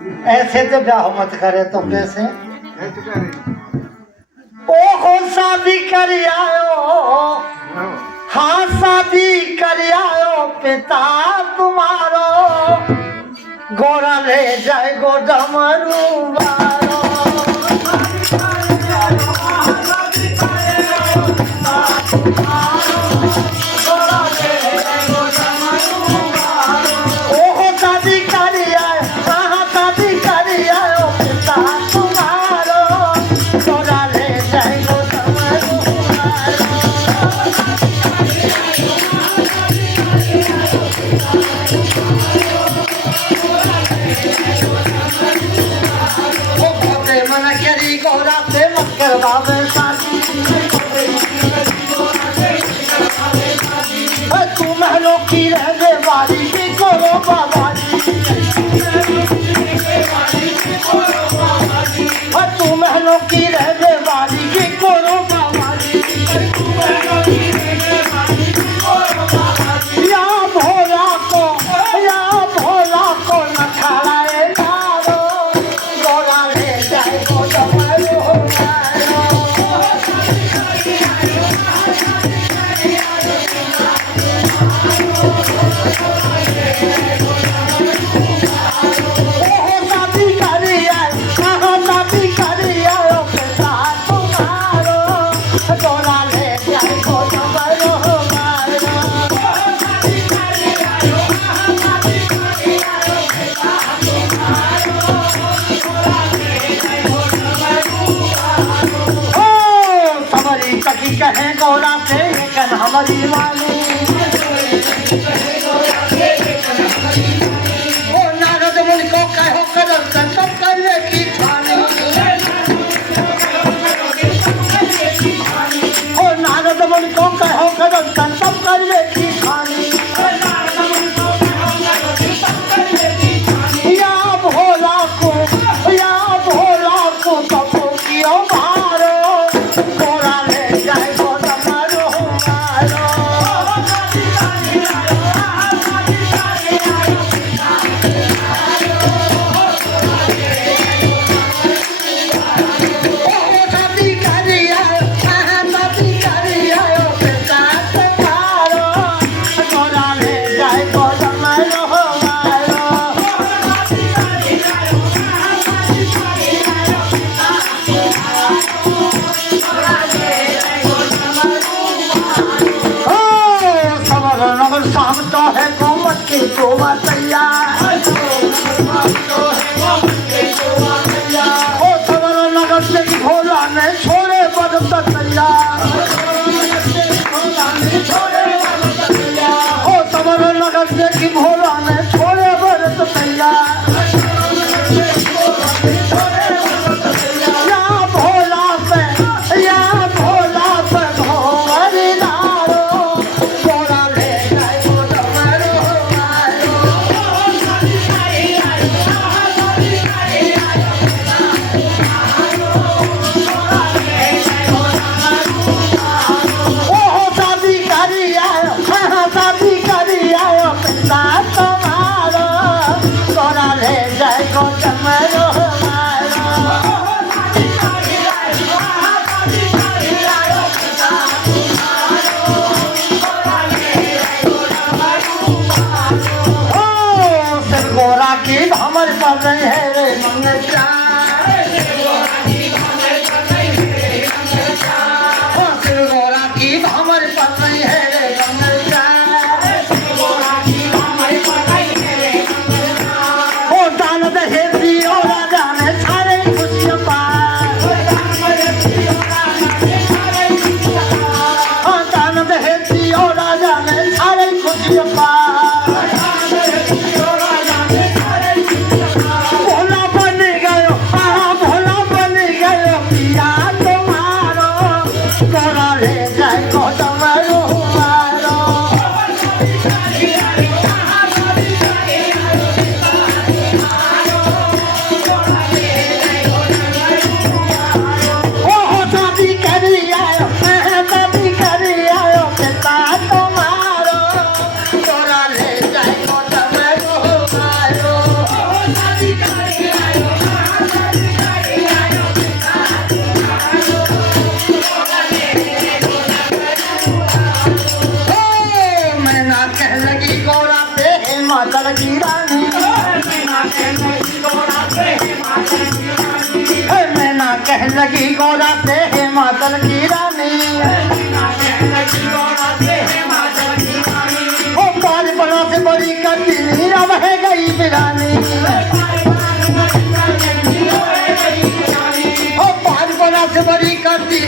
ऐसे तो ब्याह मत करे तो कैसे? ऐसे करे ओ शादी कर आयो, हाँ शादी कर आयो, पिता तुम्हारो गोरा ले जाए गो डमरू वारो। तू महलों की रहने वाली की करो बाबाजी, तू महलों की रहने वाली की करो बाबाजी। या भोला को न खड़ाए मारो, गोरा ले जाए गो डमरू वारो। कहे गौरा पे कन हमारी वाली, ओ नारद मुनि को कहो कदम कर सब करने की ठानी, ओ नारद मुनि को कहो कदम कर सब करने की ठानी। या भोला को सबको कियो मारो, गोरा ले जाए गो डमरू वारो। शादी करिया, शादी करिया, पिता तुम्हारो गोरा ले जाए गो डमरू वारो। नगर शाम तो है गोमत की शोभा तैयार, ओ सवर नगर से भोला ने छोड़े बदत तैयार, ओ सवर नगर से भोला ने छोड़े बदत तैयार। या भोला पे भोवरी लारो, गोरा ले जाए गो डमरू वारो। ओ शादी करी आयो, हाँ शादी करी आयो, पिता तुम्हारो गोरा ले जाए गो डमरू वारो। गोरा की भमर कर रही है रे मंगचा, गोरा की भमर कर रही है रे मंगचा, ओ दान दहे दियो राजा ने सारे खुशियां पाए, ओ दान दहे दियो राजा ने सारे खुशियां पाए। कहने लगी गौरा से हिमाचल की रानी ओ पाँच बना से बड़ी कटनी अब है गई बिरानी ओ पाँच बना से बड़ी कटनी